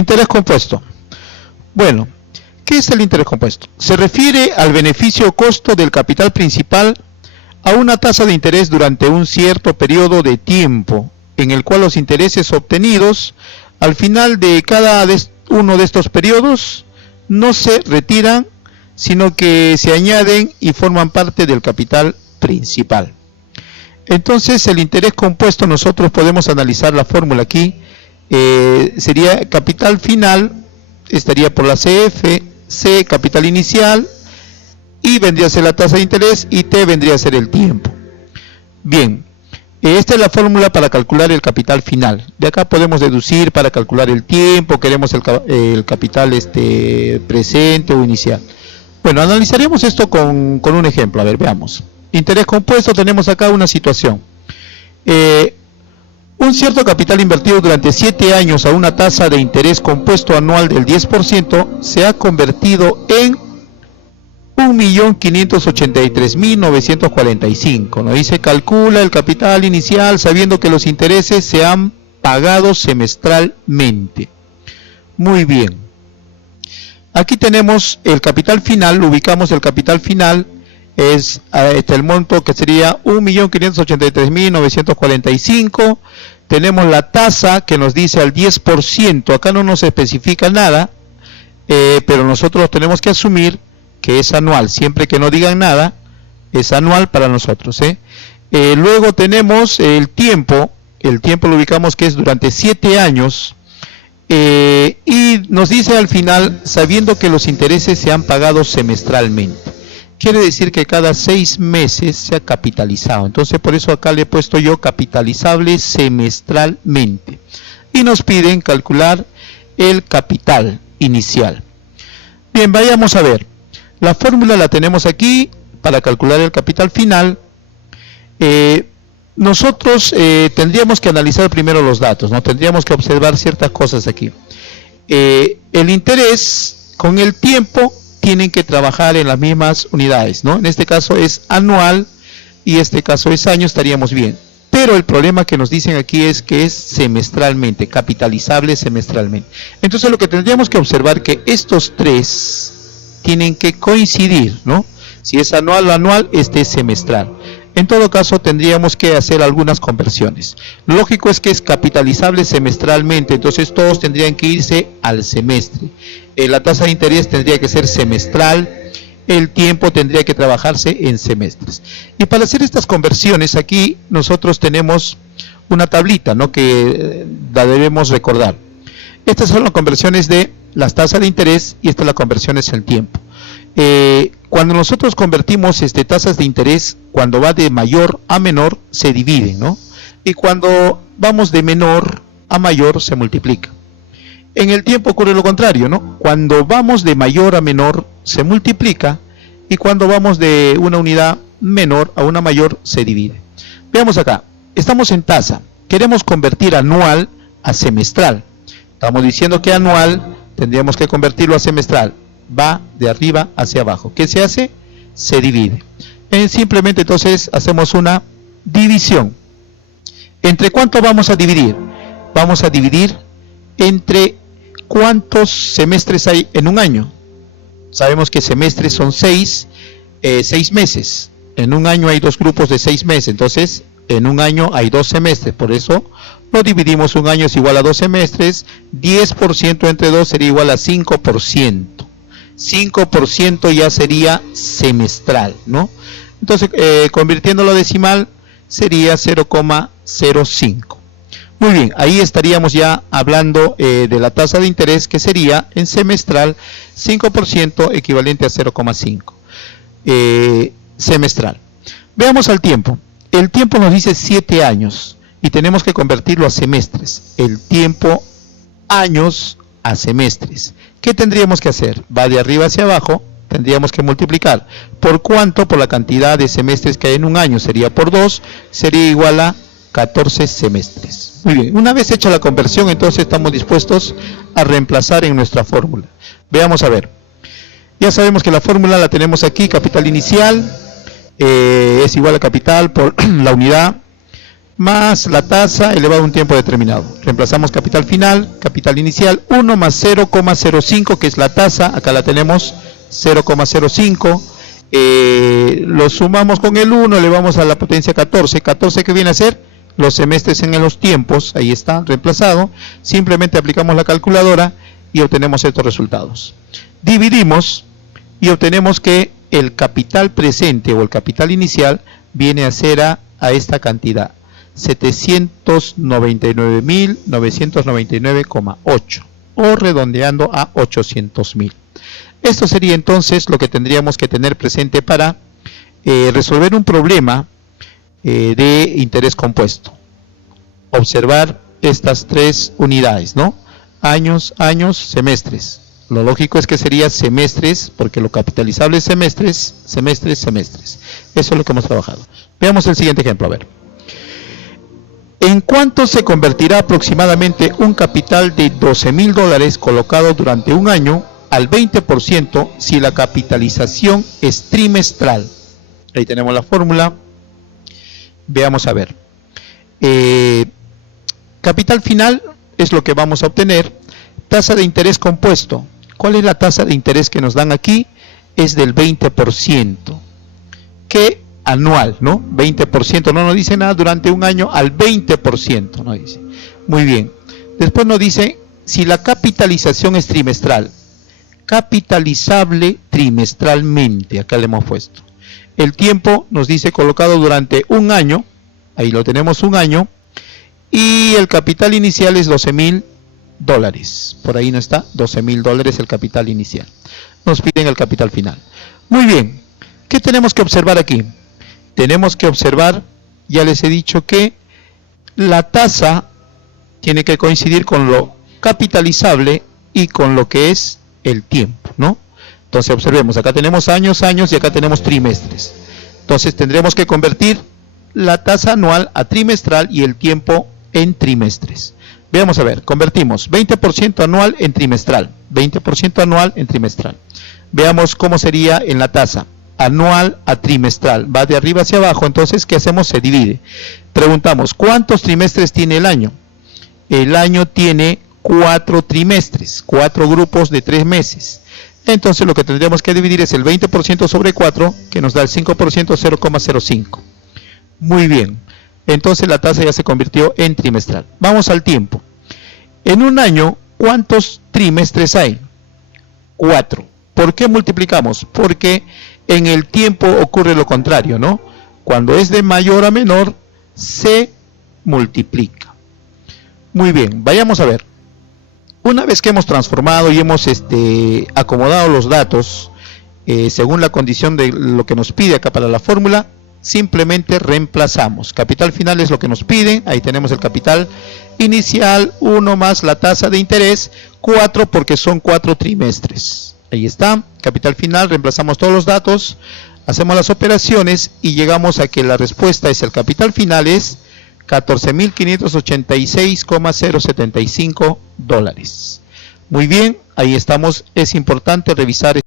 Interés compuesto. Bueno, ¿qué es el interés compuesto? Se refiere al beneficio o costo del capital principal a una tasa de interés durante un cierto periodo de tiempo, en el cual los intereses obtenidos al final de cada uno de estos periodos no se retiran, sino que se añaden y forman parte del capital principal. Entonces, el interés compuesto, nosotros podemos analizar la fórmula aquí, sería capital final, estaría por la CF, C capital inicial, I vendría a ser la tasa de interés y T vendría a ser el tiempo. Bien, esta es la fórmula para calcular el capital final. De acá podemos deducir para calcular el tiempo, queremos el capital presente o inicial. Bueno, analizaremos esto con un ejemplo. A ver, veamos. Interés compuesto, tenemos acá una situación. Un cierto capital invertido durante 7 años a una tasa de interés compuesto anual del 10% se ha convertido en 1.583.945. Nos dice, calcula el capital inicial sabiendo que los intereses se han pagado semestralmente. Muy bien. Aquí tenemos el capital final, ubicamos el capital final, es el monto que sería 1.583.945. Tenemos la tasa que nos dice al 10%, acá no nos especifica nada, pero nosotros tenemos que asumir que es anual, siempre que no digan nada, es anual para nosotros. Luego tenemos el tiempo lo ubicamos que es durante 7 años, y nos dice al final, sabiendo que los intereses se han pagado semestralmente. Quiere decir que cada 6 meses se ha capitalizado. Entonces, por eso acá le he puesto yo capitalizable semestralmente. Y nos piden calcular el capital inicial. Bien, vayamos a ver. La fórmula la tenemos aquí para calcular el capital final. Nosotros tendríamos que analizar primero los datos, ¿no? Tendríamos que observar ciertas cosas aquí. El interés con el tiempo tienen que trabajar en las mismas unidades, ¿no? En este caso es anual y este caso es año, estaríamos bien. Pero el problema que nos dicen aquí es que es semestralmente, capitalizable semestralmente. Entonces lo que tendríamos que observar que estos tres tienen que coincidir, ¿no? Si es anual o anual, este es semestral. En todo caso tendríamos que hacer algunas conversiones. Lo lógico es que es capitalizable semestralmente, entonces todos tendrían que irse al semestre. La tasa de interés tendría que ser semestral, el tiempo tendría que trabajarse en semestres. Y para hacer estas conversiones aquí nosotros tenemos una tablita, ¿no? Que la debemos recordar. Estas son las conversiones de las tasas de interés y esta es la conversión es el tiempo. Cuando nosotros convertimos tasas de interés, cuando va de mayor a menor se dividen, ¿no? Y cuando vamos de menor a mayor se multiplica. En el tiempo ocurre lo contrario, ¿no? Cuando vamos de mayor a menor se multiplica y cuando vamos de una unidad menor a una mayor se divide. Veamos acá, estamos en tasa, queremos convertir anual a semestral. Estamos diciendo que anual tendríamos que convertirlo a semestral. Va de arriba hacia abajo. ¿Qué se hace? Se divide. Simplemente entonces hacemos una división. ¿Entre cuánto vamos a dividir? Vamos a dividir entre cuántos semestres hay en un año. Sabemos que semestres son 6 meses. En un año hay 2 grupos de 6 meses. Entonces, en un año hay 2 semestres. Por eso lo dividimos. Un año es igual a 2 semestres. 10% entre 2 sería igual a 5%. 5% ya sería semestral, ¿no? Entonces, convirtiéndolo a decimal, sería 0,05. Muy bien, ahí estaríamos ya hablando de la tasa de interés, que sería en semestral 5% equivalente a 0,5 semestral. Veamos al tiempo. El tiempo nos dice 7 años y tenemos que convertirlo a semestres. El tiempo, años a semestres. ¿Qué tendríamos que hacer? Va de arriba hacia abajo, tendríamos que multiplicar. ¿Por cuánto? Por la cantidad de semestres que hay en un año, sería por 2, sería igual a 14 semestres. Muy bien, una vez hecha la conversión, entonces estamos dispuestos a reemplazar en nuestra fórmula. Veamos a ver. Ya sabemos que la fórmula la tenemos aquí, capital inicial, es igual a capital por la unidad más la tasa elevado a un tiempo determinado. Reemplazamos capital final, capital inicial, 1 más 0,05, que es la tasa, acá la tenemos, 0,05. Lo sumamos con el 1, elevamos a la potencia 14. 14, ¿qué viene a ser? Los semestres en los tiempos, ahí está, reemplazado. Simplemente aplicamos la calculadora y obtenemos estos resultados. Dividimos y obtenemos que el capital presente o el capital inicial viene a ser a esta cantidad, 799.999,8, o redondeando a 800.000. Esto sería entonces lo que tendríamos que tener presente para resolver un problema de interés compuesto. Observar estas tres unidades, ¿no? Años, años, semestres. Lo lógico es que sería semestres, porque lo capitalizable es semestres, semestres, semestres. Eso es lo que hemos trabajado. Veamos el siguiente ejemplo, a ver. ¿En cuánto se convertirá aproximadamente un capital de $12,000 colocado durante un año al 20% si la capitalización es trimestral? Ahí tenemos la fórmula. Veamos a ver. Capital final es lo que vamos a obtener. Tasa de interés compuesto. ¿Cuál es la tasa de interés que nos dan aquí? Es del 20%. ¿Qué? Anual, ¿no? 20%. No nos dice nada durante un año al 20%. No dice. Muy bien. Después nos dice si la capitalización es trimestral. Capitalizable trimestralmente. Acá le hemos puesto. El tiempo nos dice colocado durante un año. Ahí lo tenemos, un año. Y el capital inicial es $12,000. Por ahí no está, $12,000 el capital inicial. Nos piden el capital final. Muy bien. ¿Qué tenemos que observar aquí? Tenemos que observar, ya les he dicho que la tasa tiene que coincidir con lo capitalizable y con lo que es el tiempo, ¿no? Entonces observemos, acá tenemos años, años y acá tenemos trimestres. Entonces tendremos que convertir la tasa anual a trimestral y el tiempo en trimestres. Veamos a ver, convertimos 20% anual en trimestral, 20% anual en trimestral. Veamos cómo sería en la tasa, anual a trimestral, va de arriba hacia abajo, entonces ¿qué hacemos? Se divide. Preguntamos, ¿cuántos trimestres tiene el año? El año tiene 4 trimestres, 4 grupos de 3 meses. Entonces lo que tendríamos que dividir es el 20% sobre 4, que nos da el 5%, 0,05. Muy bien. Entonces la tasa ya se convirtió en trimestral. Vamos al tiempo. En un año, ¿cuántos trimestres hay? 4. ¿Por qué multiplicamos? Porque en el tiempo ocurre lo contrario, ¿no? Cuando es de mayor a menor, se multiplica. Muy bien, vayamos a ver. Una vez que hemos transformado y hemos acomodado los datos, según la condición de lo que nos pide acá para la fórmula, simplemente reemplazamos. Capital final es lo que nos piden, ahí tenemos el capital inicial, 1 más la tasa de interés, 4 porque son 4 trimestres. Ahí está, capital final, reemplazamos todos los datos, hacemos las operaciones y llegamos a que la respuesta es el capital final es $14,586,075. Muy bien, ahí estamos, es importante revisar